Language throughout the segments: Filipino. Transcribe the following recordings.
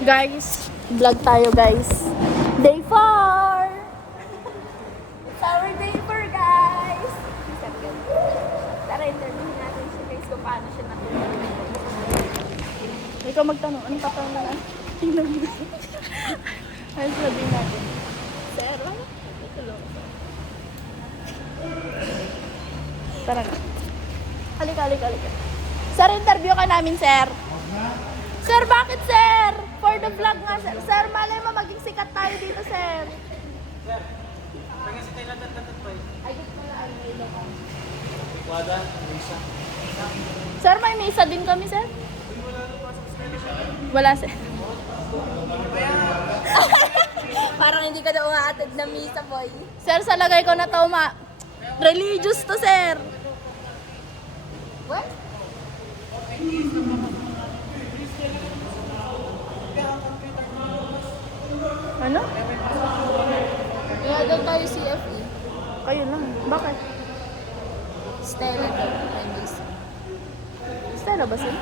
Guys, vlog tayo guys. Day 4! It's our day 4 guys! Tara, interview natin siya guys kung paano siya natulog. Ikaw magtanong, anong tatanungan? Tingnan mo. Ayos sabihin natin. Sir, ano? Natulog. Tara na. Halika. Sir, interview ka namin, sir. Sir, bakit, sir? For the vlog nga, sir. Sir, malay mo, maging sikat tayo dito, sir. Sir, pengen si Taylor tatat pa eh. Ay, gusto na, ay, may loka. Wada, Lisa. Sir, may misa din kami, sir. Wala, sir. Parang hindi ka na umaatid na misa, boy. Sir, sa lagay ko na to, religious to, sir. What? Ano? Kaya daw tayo CFE. Kayo lang. Bakit? Stella daw. Ay, miss. Stella ba sila?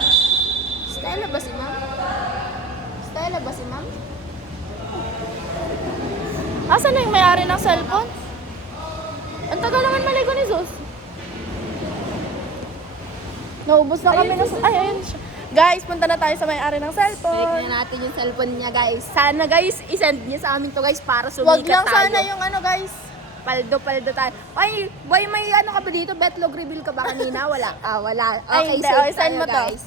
Stella ba si ma'am? Stella ba si ma'am? Asan na yung may-ari ng cellphone? Ang tagal naman maligo ni Zus. Naubos na kami na... Ay, ayun siya. Guys, punta na tayo sa may-ari ng Check cellphone. na natin yung cellphone niya, guys. Sana guys, I-send niya sa amin to, guys, para wag sumikat lang tayo. sana yung ano guys. Paldo tayo. Ay, boy, may ano ka ba dito? Betlog reveal ka ba kanina? Wala. Wala. Ay, Okay, hindi. save Okay, send tayo, mo to. guys.